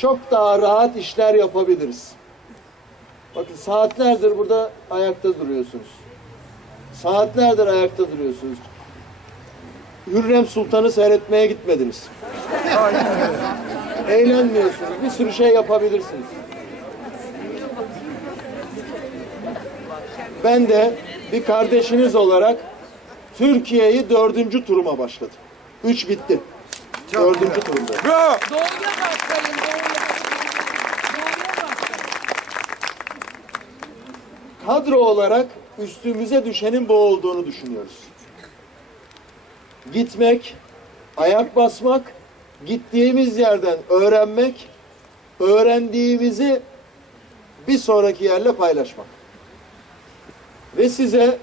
çok daha rahat işler yapabiliriz. Bakın saatlerdir burada ayakta duruyorsunuz. Saatlerdir ayakta duruyorsunuz. Hürrem Sultan'ı seyretmeye gitmediniz. Eğlenmiyorsunuz. Bir sürü şey yapabilirsiniz. Ben de bir kardeşiniz olarak Türkiye'yi dördüncü turuma başladım. Üç bitti. Dördüncü turumda. Bravo. Doğuya başlayın, doğuya. Doğuya başlayın. kadro olarak üstümüze düşenin bu olduğunu düşünüyoruz. Gitmek, ayak basmak, gittiğimiz yerden öğrenmek, öğrendiğimizi bir sonraki yerle paylaşmak. Ve size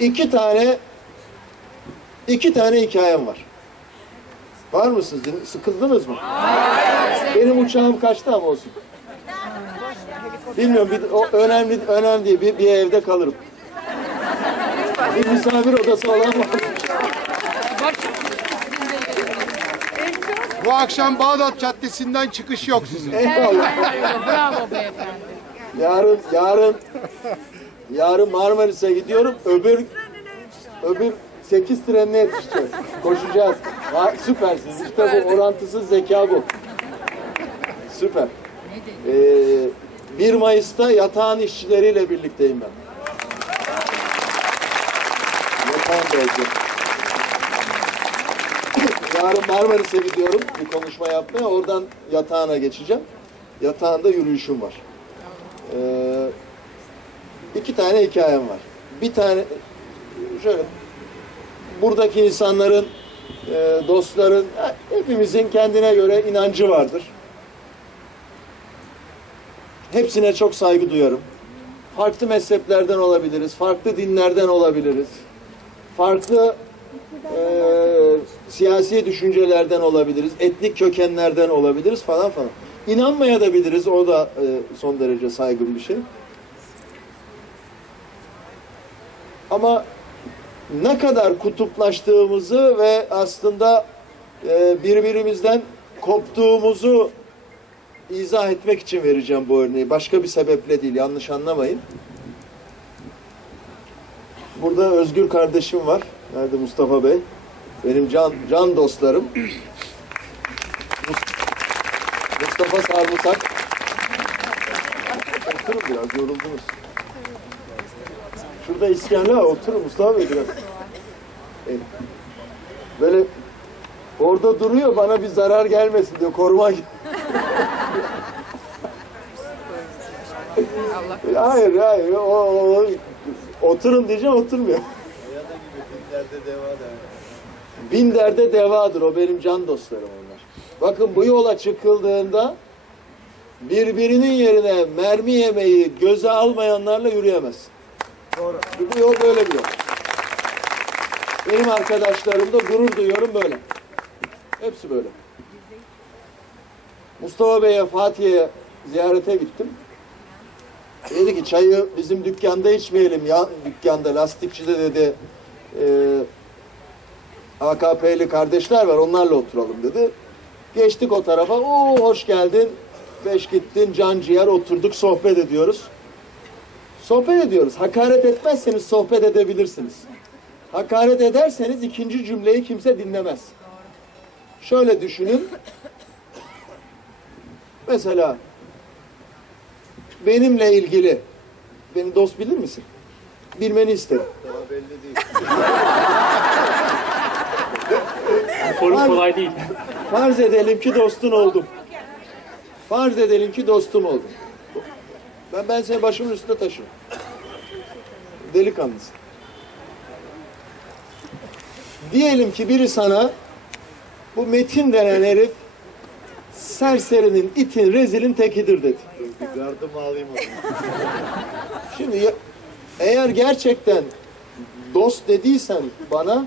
iki tane iki tane hikayem var. Var mısınız? Sıkıldınız mı? Benim uçağım kaçtı ama olsun. Bilmiyorum bir, o önemli önemli değil. Bir, bir evde kalırım. Bir misafir odası olan. Bu akşam Bağdat Caddesi'nden çıkış yok sizin. Eyvallah. Bravo beyefendi. Yarın yarın yarın Marmaris'e gidiyorum. Öbür öbür 8 trenine yetişeceğiz. Koşacağız. Ha, süpersiniz. İşte bu orantısız zeka bu. Süper. Ee, 1 Mayıs'ta yatağın işçileriyle birlikteyim ben. Yatağın belki. Yarın Marmaris'e gidiyorum bir konuşma yapmaya. Oradan yatağına geçeceğim. Yatağında yürüyüşüm var. Ee, iki tane hikayem var. Bir tane şöyle buradaki insanların e, dostların hepimizin kendine göre inancı vardır. Hepsine çok saygı duyarım. Farklı mezheplerden olabiliriz, farklı dinlerden olabiliriz. Farklı e, siyasi düşüncelerden olabiliriz, etnik kökenlerden olabiliriz falan falan. İnanmaya da biliriz, o da e, son derece saygın bir şey. Ama ne kadar kutuplaştığımızı ve aslında e, birbirimizden koptuğumuzu izah etmek için vereceğim bu örneği. Başka bir sebeple değil, yanlış anlamayın. Burada Özgür kardeşim var. Nerede Mustafa Bey? Benim can can dostlarım. Mus- Mustafa Sarımsak. Oturun biraz, yoruldunuz. Şurada İskender var, oturun Mustafa Bey biraz. Evet. Böyle orada duruyor, bana bir zarar gelmesin diyor, koruma. hayır, hayır, o, o- oturun diyeceğim, oturmuyor. Bin derde devadır. O benim can dostlarım onlar. Bakın bu yola çıkıldığında birbirinin yerine mermi yemeyi göze almayanlarla yürüyemezsin. Doğru. Bu yol böyle bir yol. Benim arkadaşlarım da gurur duyuyorum böyle. Hepsi böyle. Mustafa Bey'e, Fatih'e ziyarete gittim. Dedi ki çayı bizim dükkanda içmeyelim ya. Dükkanda, lastikçide dedi. E, AKP'li kardeşler var onlarla oturalım dedi. Geçtik o tarafa. Oo hoş geldin. Beş gittin can ciğer oturduk sohbet ediyoruz. Sohbet ediyoruz. Hakaret etmezseniz sohbet edebilirsiniz. Hakaret ederseniz ikinci cümleyi kimse dinlemez. Şöyle düşünün. Mesela benimle ilgili beni dost bilir misin? Bilmeni isterim. Sorun Var- kolay değil. Farz edelim ki dostun oldum. Farz edelim ki dostum oldum. Ben ben seni başımın üstünde taşırım. Delikanlısın. Diyelim ki biri sana bu Metin denen herif serserinin, itin, rezilin tekidir dedi. Bir gardımı alayım Şimdi ya- eğer gerçekten dost dediysen bana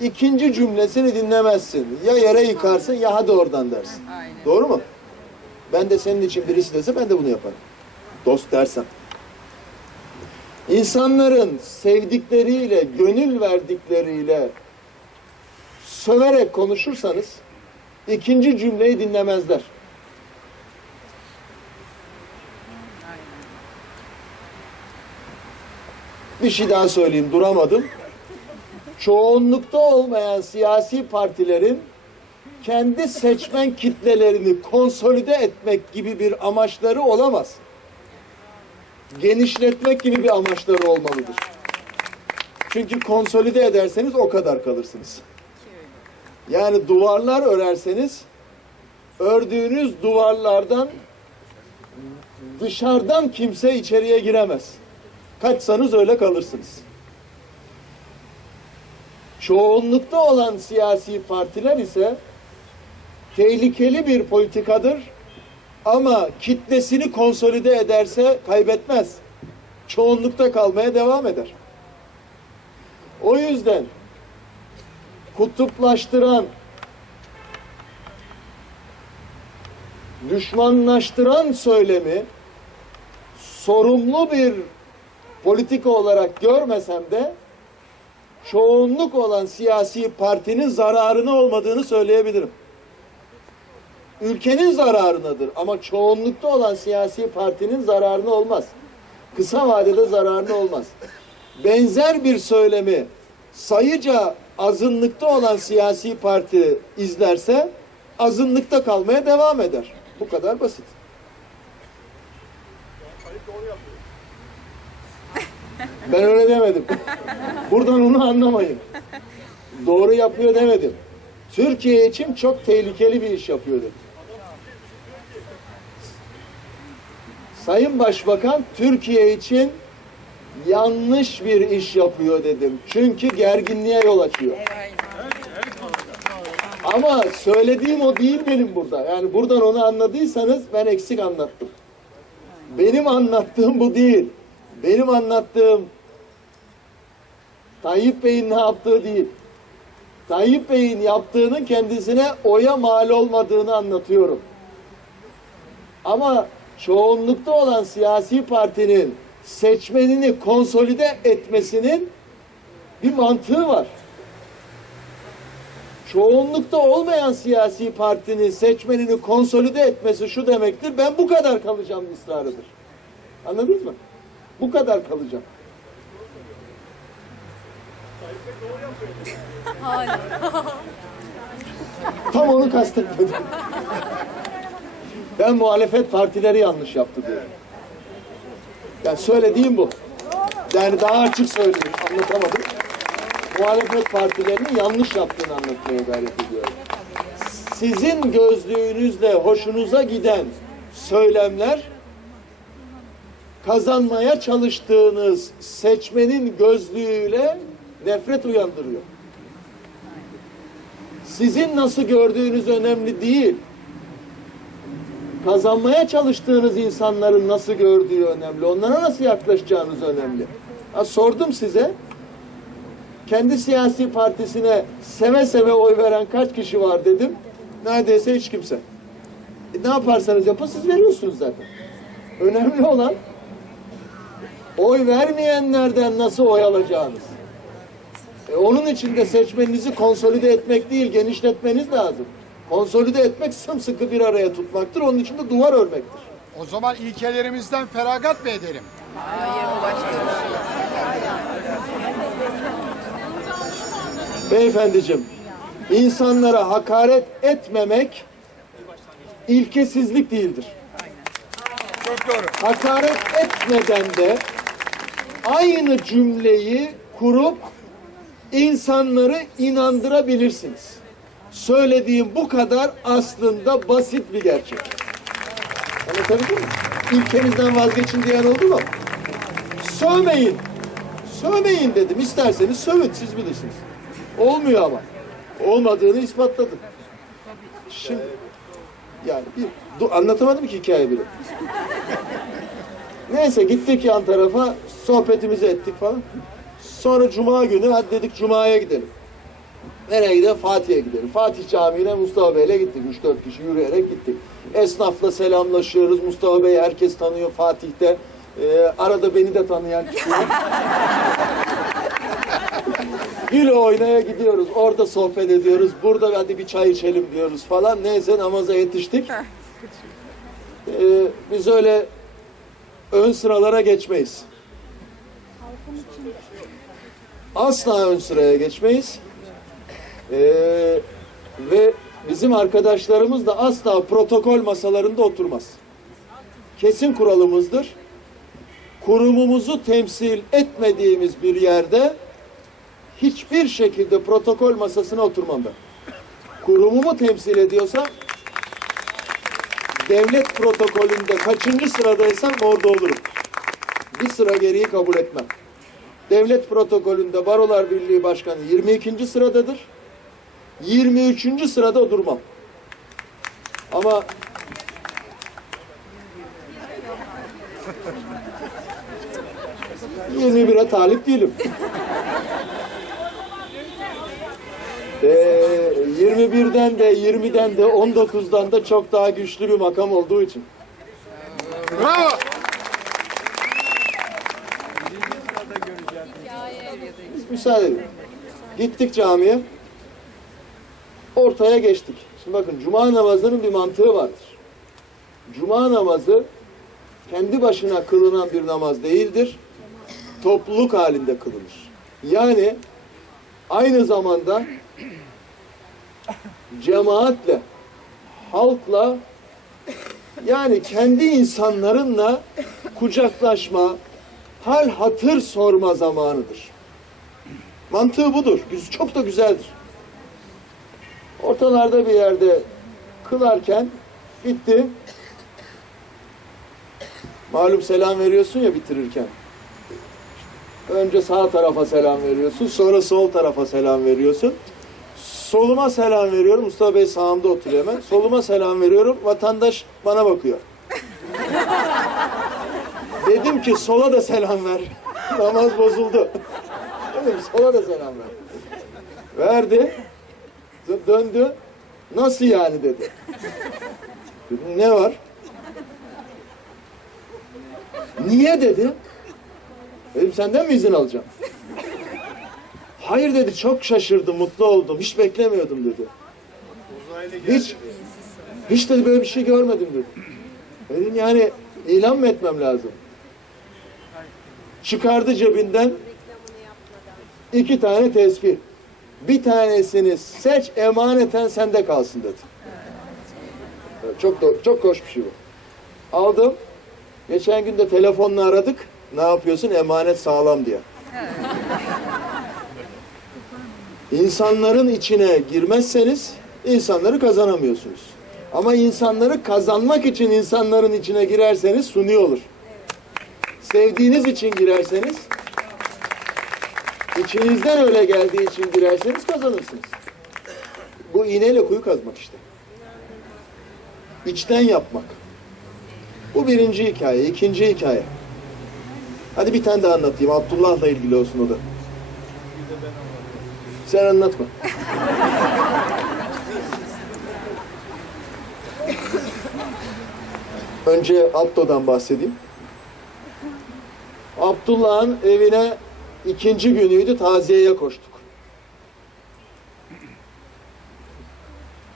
ikinci cümlesini dinlemezsin. Ya yere yıkarsın ya hadi oradan dersin. Aynen. Doğru mu? Ben de senin için birisi dese ben de bunu yaparım. Dost dersen. İnsanların sevdikleriyle, gönül verdikleriyle söverek konuşursanız ikinci cümleyi dinlemezler. Bir şey daha söyleyeyim duramadım. Çoğunlukta olmayan siyasi partilerin kendi seçmen kitlelerini konsolide etmek gibi bir amaçları olamaz. Genişletmek gibi bir amaçları olmalıdır. Çünkü konsolide ederseniz o kadar kalırsınız. Yani duvarlar örerseniz ördüğünüz duvarlardan dışarıdan kimse içeriye giremez. Kaçsanız öyle kalırsınız. Çoğunlukta olan siyasi partiler ise tehlikeli bir politikadır ama kitlesini konsolide ederse kaybetmez. Çoğunlukta kalmaya devam eder. O yüzden kutuplaştıran, düşmanlaştıran söylemi sorumlu bir politika olarak görmesem de çoğunluk olan siyasi partinin zararına olmadığını söyleyebilirim. Ülkenin zararınadır ama çoğunlukta olan siyasi partinin zararına olmaz. Kısa vadede zararına olmaz. Benzer bir söylemi sayıca azınlıkta olan siyasi parti izlerse azınlıkta kalmaya devam eder. Bu kadar basit. Ben öyle demedim. Buradan onu anlamayın. Doğru yapıyor demedim. Türkiye için çok tehlikeli bir iş yapıyor dedim. Sayın Başbakan Türkiye için yanlış bir iş yapıyor dedim. Çünkü gerginliğe yol açıyor. Ama söylediğim o değil benim burada. Yani buradan onu anladıysanız ben eksik anlattım. Benim anlattığım bu değil. Benim anlattığım Tayyip Bey'in ne yaptığı değil. Tayyip Bey'in yaptığının kendisine oya mal olmadığını anlatıyorum. Ama çoğunlukta olan siyasi partinin seçmenini konsolide etmesinin bir mantığı var. Çoğunlukta olmayan siyasi partinin seçmenini konsolide etmesi şu demektir. Ben bu kadar kalacağım ısrarıdır. Anladınız mı? Bu kadar kalacağım. Tam onu kastetmedim. Ben muhalefet partileri yanlış yaptı diyorum. Yani söylediğim bu. Yani daha açık söyleyeyim, anlatamadım. Muhalefet partilerinin yanlış yaptığını anlatmaya gayret ediyorum. Sizin gözlüğünüzle hoşunuza giden söylemler kazanmaya çalıştığınız seçmenin gözlüğüyle nefret uyandırıyor. Sizin nasıl gördüğünüz önemli değil. Kazanmaya çalıştığınız insanların nasıl gördüğü önemli. Onlara nasıl yaklaşacağınız önemli. Ha, sordum size. Kendi siyasi partisine seve seve oy veren kaç kişi var dedim. Neredeyse hiç kimse. E, ne yaparsanız yapın siz veriyorsunuz zaten. Önemli olan oy vermeyenlerden nasıl oy alacağınız. E, onun için de seçmeninizi konsolide etmek değil, genişletmeniz lazım. Konsolide etmek sımsıkı bir araya tutmaktır. Onun için de duvar örmektir. O zaman ilkelerimizden feragat mı edelim? Beyefendicim, insanlara hakaret etmemek ilkesizlik değildir. Çok doğru. Hakaret etmeden de aynı cümleyi kurup insanları inandırabilirsiniz. Söylediğim bu kadar aslında basit bir gerçek. Anlatabildim mi? İlkenizden vazgeçin diyen oldu mu? Sövmeyin. Sövmeyin dedim. İsterseniz sövün siz bilirsiniz. Olmuyor ama. Olmadığını ispatladım. Şimdi yani bir anlatamadım ki hikaye bile. Neyse gittik yan tarafa sohbetimizi ettik falan. Sonra cuma günü hadi dedik cumaya gidelim. Nereye gidelim? Fatih'e gidelim. Fatih Camii'ne Mustafa Bey'le gittik. 3-4 kişi yürüyerek gittik. Esnafla selamlaşıyoruz. Mustafa Bey herkes tanıyor Fatih'te. Ee, arada beni de tanıyan kişi var. Gül oynaya gidiyoruz. Orada sohbet ediyoruz. Burada hadi bir çay içelim diyoruz falan. Neyse namaza yetiştik. Ee, biz öyle ön sıralara geçmeyiz. Asla ön sıraya geçmeyiz. Ee, ve bizim arkadaşlarımız da asla protokol masalarında oturmaz. Kesin kuralımızdır. Kurumumuzu temsil etmediğimiz bir yerde hiçbir şekilde protokol masasına oturmam ben. Kurumumu temsil ediyorsam devlet protokolünde kaçıncı sıradaysam orada olurum. Bir sıra geriyi kabul etmem. Devlet protokolünde Barolar Birliği Başkanı 22. sıradadır. 23. sırada durmam. Ama Yirmi bire talip değilim. Ee, 21'den de 20'den de 19'dan da çok daha güçlü bir makam olduğu için. Bravo. Müsaade edin. Gittik camiye. Ortaya geçtik. Şimdi bakın cuma namazının bir mantığı vardır. Cuma namazı kendi başına kılınan bir namaz değildir. Topluluk halinde kılınır. Yani aynı zamanda cemaatle, halkla yani kendi insanlarınla kucaklaşma, hal hatır sorma zamanıdır. Mantığı budur. Çok da güzeldir. Ortalarda bir yerde kılarken gitti. Malum selam veriyorsun ya bitirirken. Önce sağ tarafa selam veriyorsun, sonra sol tarafa selam veriyorsun. Soluma selam veriyorum. Mustafa Bey sağımda oturuyor hemen. Soluma selam veriyorum. Vatandaş bana bakıyor. Dedim ki sola da selam ver. Namaz bozuldu. Dedim sola da selam ver. Verdi. Dö- Döndü. Nasıl yani dedi. Dedim ne var? Niye dedi. Dedim senden mi izin alacağım? Hayır dedi çok şaşırdım, mutlu oldum. Hiç beklemiyordum dedi. Hiç hiç dedi böyle bir şey görmedim dedi. Dedim yani ilan mı etmem lazım? Çıkardı cebinden iki tane tespih. Bir tanesini seç emaneten sende kalsın dedi. Evet, Çok da, çok hoş bir şey bu. Aldım. Geçen gün de telefonla aradık. Ne yapıyorsun? Emanet sağlam diye. İnsanların içine girmezseniz insanları kazanamıyorsunuz. Ama insanları kazanmak için insanların içine girerseniz suni olur. Sevdiğiniz için girerseniz, içinizden öyle geldiği için girerseniz kazanırsınız. Bu iğneyle kuyu kazmak işte. İçten yapmak. Bu birinci hikaye. ikinci hikaye. Hadi bir tane daha anlatayım. Abdullah'la ilgili olsun o da. Sen anlatma. Önce Abdo'dan bahsedeyim. Abdullah'ın evine ikinci günüydü taziyeye koştuk.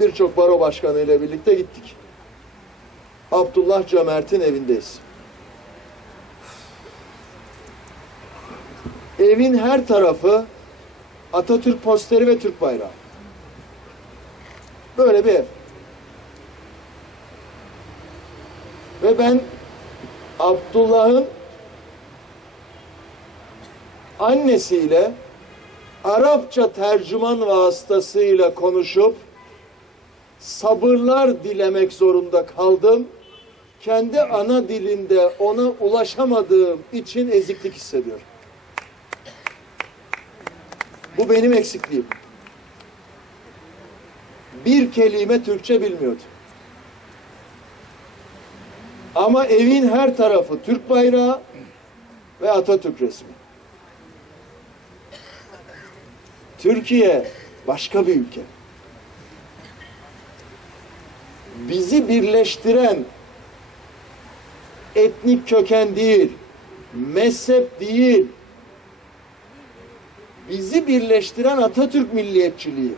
Birçok baro başkanı ile birlikte gittik. Abdullah Cömert'in evindeyiz. Evin her tarafı Atatürk posteri ve Türk bayrağı. Böyle bir ev. Ve ben Abdullah'ın annesiyle Arapça tercüman vasıtasıyla konuşup sabırlar dilemek zorunda kaldım. Kendi ana dilinde ona ulaşamadığım için eziklik hissediyorum. Bu benim eksikliğim. Bir kelime Türkçe bilmiyordu. Ama evin her tarafı Türk bayrağı ve Atatürk resmi. Türkiye başka bir ülke. Bizi birleştiren etnik köken değil, mezhep değil, bizi birleştiren Atatürk milliyetçiliği.